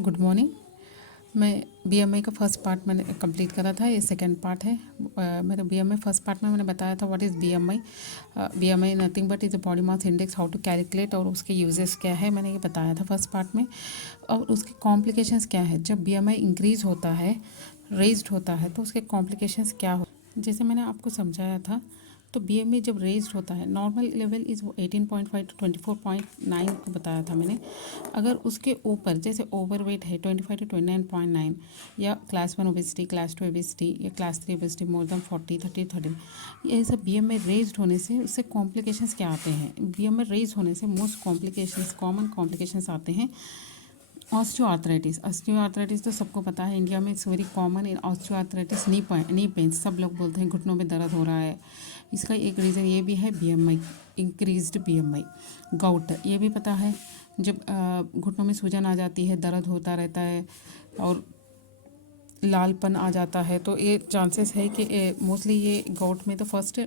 Good morning. मैं BMI का first part मैंने कंप्लीट करा था, ये सेकंड पार्ट है। मेरे बीएमआई फर्स्ट पार्ट में मैंने बताया था what is BMI. BMI nothing but is a body mass index, how to calculate, और उसके यूजेस क्या है मैंने ये बताया था फर्स्ट पार्ट में। और उसके कॉम्प्लिकेशंस क्या है, जब बीएमआई इंक्रीज होता है, रेज्ड होता है, तो उसके कॉम्प्लिकेशंस क्या हो, जैसे मैंने आपको समझाया था। तो बीएमआई जब रेज्ड होता है, नॉर्मल लेवल इज़ 18.5 टू 24.9 को बताया था मैंने। अगर उसके ऊपर जैसे ओवरवेट है 25 टू 29.9, या क्लास 1 ओबेसिटी, क्लास 2 ओबेसिटी, या क्लास 3 ओबेसिटी मोर देन 40, 30, 30, ये सब बीएमआई रेज्ड होने से उससे कॉम्प्लिकेशंस क्या आते हैं। बीएमआई रेज होने से मोस्ट कॉम्प्लिकेशंस, कॉमन कॉम्प्लिकेशंस आते हैं। ऑस्टियोआर्थराइटिस, ऑस्टियोआर्थराइटिस तो सबको पता है, इंडिया में it's very common. In osteoarthritis knee pain, सब लोग बोलते हैं घुटनों में दर्द हो रहा है। इसका एक रीज़न ये भी है बीएमआई, इंक्रीज्ड बीएमआई। गाउट, ये भी पता है, जब घुटनों में सूजन आ जाती है, दर्द होता रहता है और लालपन आ जाता है, तो ये चांसेस है कि मोस्टली ये गाउट में तो फर्स्ट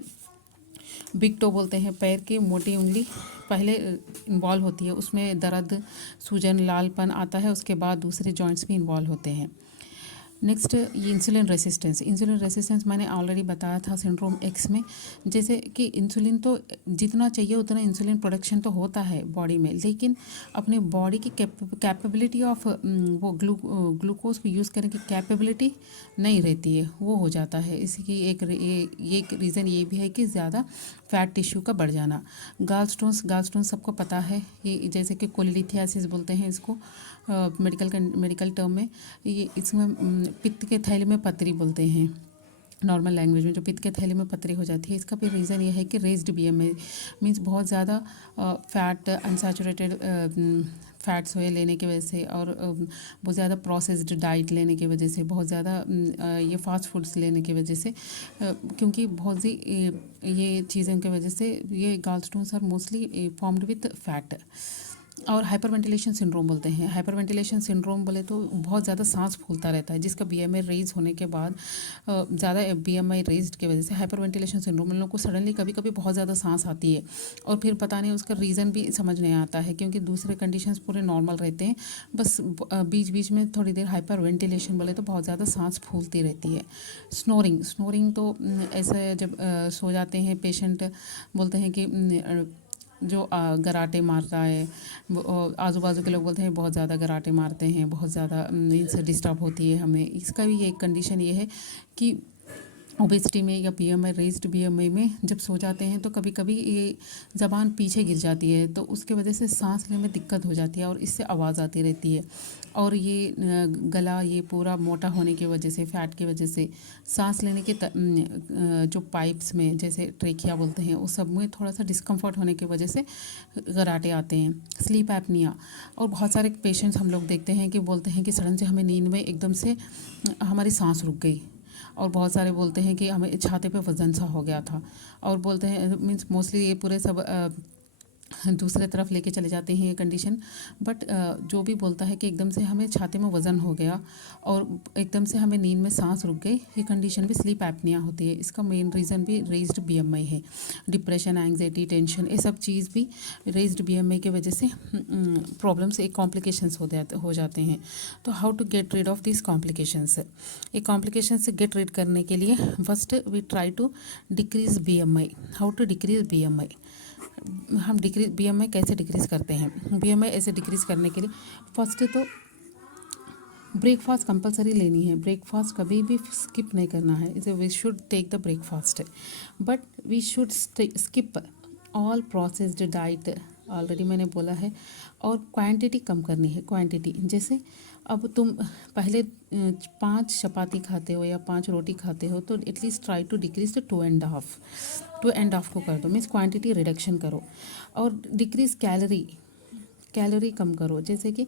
बिग टो बोलते हैं, पैर की मोटी उंगली पहले इन्वॉल्व होती है, उसमें दर्द, सूजन, लालपन आता है, उसके बाद दूसरे जॉइंट्स भी इन्वॉल्व होते हैं। नेक्स्ट ये इंसुलिन रेसिस्टेंस। इंसुलिन रेसिस्टेंस मैंने ऑलरेडी बताया था सिंड्रोम एक्स में। जैसे कि इंसुलिन तो जितना चाहिए उतना इंसुलिन प्रोडक्शन तो होता है बॉडी में, लेकिन अपने बॉडी की कैपेबिलिटी ऑफ वो ग्लूकोज को यूज़ करने की कैपेबिलिटी नहीं रहती है, वो हो जाता है। इसकी एक रीज़न ये भी है कि ज़्यादा फैट टिश्यू का बढ़ जाना। गाल स्टोन्स सबको पता है, ये जैसे कि कोलिलिथियासिस बोलते हैं इसको मेडिकल टर्म में। ये इसमें पित्त के थैली में पथरी बोलते हैं नॉर्मल लैंग्वेज में, जो पित्त के थैली में पथरी हो जाती है। इसका भी रीज़न ये है कि रेज्ड बीएमआई मीन्स बहुत ज़्यादा फैट, अनसैचुरेटेड फैट्स हुए लेने की वजह से, और बहुत ज़्यादा प्रोसेस्ड डाइट लेने की वजह से, बहुत ज़्यादा ये फास्ट फूड्स लेने की वजह से, क्योंकि बहुत सी ये चीज़ों की वजह से ये gall stones are mostly formed with fat. और हाइपरवेंटिलेशन सिंड्रोम बोलते हैं। हाइपरवेंटिलेशन सिंड्रोम बोले तो बहुत ज़्यादा सांस फूलता रहता है, जिसका बीएमआई रेज होने के बाद, ज़्यादा बीएमआई रेज्ड की वजह से हाइपरवेंटिलेशन सिंड्रोम, उन लोगों को सडनली कभी कभी बहुत ज़्यादा सांस आती है, और फिर पता नहीं उसका रीज़न भी समझ नहीं आता है, क्योंकि दूसरे कंडीशंस पूरे नॉर्मल रहते हैं, बस बीच बीच में थोड़ी देर हाइपरवेंटिलेशन बोले तो बहुत ज़्यादा सांस फूलती रहती है। स्नोरिंग तो ऐसे जब सो जाते हैं पेशेंट, बोलते हैं कि जो गराटे मारता है, आजू बाजू के लोग बोलते हैं बहुत ज़्यादा गराटे मारते हैं, बहुत ज़्यादा नींद से डिस्टर्ब होती है हमें। इसका भी एक कंडीशन ये है कि ओबेसिटी में या बीएमआई, रेज्ड बीएमआई में जब सो जाते हैं तो कभी कभी ये ज़बान पीछे गिर जाती है, तो उसके वजह से सांस लेने में दिक्कत हो जाती है और इससे आवाज़ आती रहती है। और ये गला ये पूरा मोटा होने की वजह से, फैट की वजह से, सांस लेने के जो पाइप्स में जैसे ट्रेकिया बोलते हैं, उस सब में थोड़ा सा डिस्कम्फर्ट होने की वजह से गराटे आते हैं। स्लीप एपनिया, और बहुत सारे पेशेंट्स हम लोग देखते हैं कि बोलते हैं कि सडन से हमें नींद में एकदम से हमारी सांस रुक गई, और बहुत सारे बोलते हैं कि हमें छाते पे वज़न सा हो गया था, और बोलते हैं मीन्स मोस्टली ये पूरे सब दूसरे तरफ लेके चले जाते हैं ये कंडीशन। बट जो भी बोलता है कि एकदम से हमें छाते में वज़न हो गया और एकदम से हमें नींद में सांस रुक गई, ये कंडीशन भी स्लीप एपनिया होती है। इसका मेन रीज़न भी रेज्ड बीएमआई है। डिप्रेशन, एंग्जाइटी, टेंशन, ये सब चीज़ भी रेज्ड बीएमआई की वजह से प्रॉब्लम्स, एक कॉम्प्लिकेशंस हो जाते हैं। तो how to get rid of this complications. ये कॉम्प्लिकेशन से गेट रीड करने के लिए first we try to decrease BMI. How to decrease BMI, हम बीएमआई कैसे डिक्रीज़ करते हैं। बीएमआई ऐसे डिक्रीज़ करने के लिए फर्स्ट तो ब्रेकफास्ट कंपलसरी लेनी है। ब्रेकफास्ट कभी भी स्किप नहीं करना है, इसे we should take the breakfast, but we should skip all processed diet, already मैंने बोला है। और क्वांटिटी कम करनी है, क्वांटिटी जैसे अब तुम पहले 5 चपाती खाते हो या 5 रोटी खाते हो, तो at least try to decrease the 2.5 को कर दो, मीन्स क्वांटिटी रिडक्शन करो। और डिक्रीज कैलोरी कम करो, जैसे कि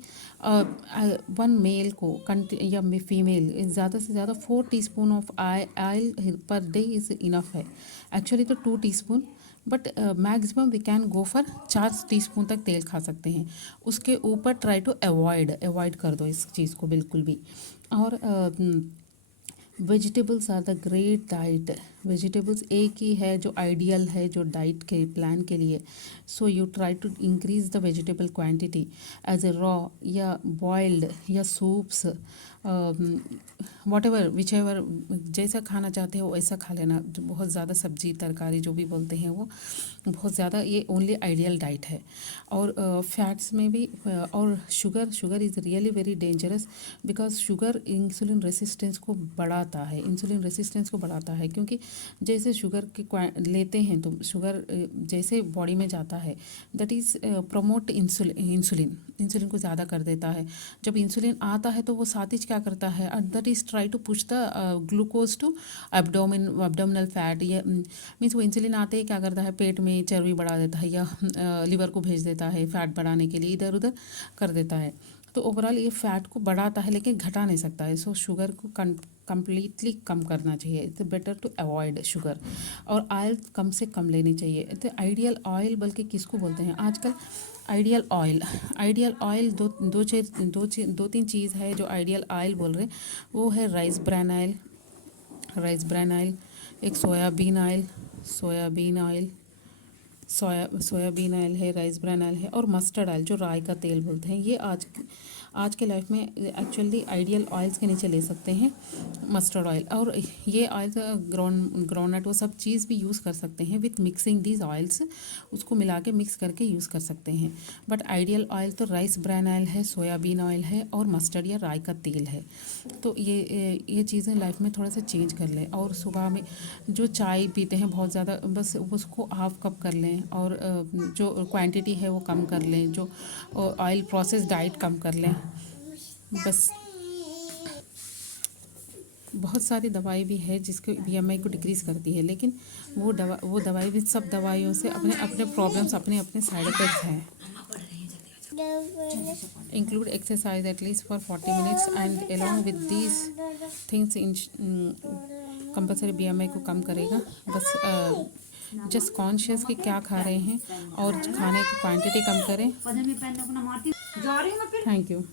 वन मेल को या फीमेल ज़्यादा से ज़्यादा 4 teaspoon of oil per day is enough है। एक्चुअली तो 2 teaspoon, but maximum we can go for 4 teaspoon तक तेल खा सकते हैं। उसके ऊपर ट्राई टू अवॉइड कर दो इस चीज़ को बिल्कुल भी। और vegetables are the great diet. Vegetables एक ही है जो आइडियल है जो डाइट के प्लान के लिए। So you try to increase the vegetable quantity as a raw या बॉइल्ड या soups, whatever whichever, जैसा खाना चाहते हो वैसा खा लेना। बहुत ज़्यादा सब्जी तरकारी जो भी बोलते हैं वो बहुत ज़्यादा, ये ओनली आइडियल डाइट है। और फैट्स में भी और sugar is really very dangerous because sugar insulin resistance को बढ़ाता है, इंसुलिन रेसिस्टेंस को बढ़ाता है। क्योंकि जैसे शुगर की लेते हैं तो शुगर जैसे बॉडी में जाता है दैट इज़ प्रमोट इंसुलिन को ज़्यादा कर देता है। जब इंसुलिन आता है तो वो साथ ही क्या करता है, that is try to push the glucose to abdominal fat. ये मीन्स वो इंसुलिन आते ही क्या करता है, पेट में चर्बी बढ़ा देता है या लिवर को भेज देता है फैट बढ़ाने के लिए, इधर उधर कर देता है। तो ओवरऑल ये फैट को बढ़ाता है लेकिन घटा नहीं सकता है। सो शुगर को कम्प्लीटली कम करना चाहिए। It's better to avoid sugar. और ऑयल कम से कम लेनी चाहिए। तो आइडियल ऑयल बल्कि किसको बोलते हैं आजकल, आइडियल ऑयल दो तीन चीज़ है जो आइडियल ऑयल बोल रहे हैं। वो है राइस ब्रान ऑयल, एक सोयाबीन ऑयल है, राइस ब्रान ऑयल है, और मस्टर्ड ऑयल जो राई का तेल बोलते हैं। ये आज के लाइफ में एक्चुअली आइडियल ऑयल्स के नीचे ले सकते हैं मस्टर्ड ऑयल। और ये ऑयल ग्राउंडनट वो सब चीज़ भी यूज़ कर सकते हैं विथ मिक्सिंग दीज ऑयल्स, उसको मिला के मिक्स करके यूज़ कर सकते हैं। बट आइडियल ऑयल तो राइस ब्रान ऑयल है, सोयाबीन ऑयल है और मस्टर्ड या राई का तेल है। तो ये चीज़ें लाइफ में थोड़ा सा चेंज कर लें। और सुबह में जो चाय पीते हैं बहुत ज़्यादा, बस उसको हाफ कप कर लें। और जो क्वांटिटी है वो कम कर लें, जो ऑयल प्रोसेस डाइट कम कर लें। बस बहुत सारी दवाई भी है जिसको बीएमआई को डिक्रीज़ करती है, लेकिन वो दवाई भी, सब दवाइयों से अपने प्रॉब्लम्स, अपने साइड इफ़ेक्ट्स हैं। Include exercise at least for 40 minutes and along with these things compulsory BMI को कम करेगा। बस जस्ट कॉन्शियस कि क्या खा रहे हैं और खाने की क्वांटिटी कम करें। Thank you.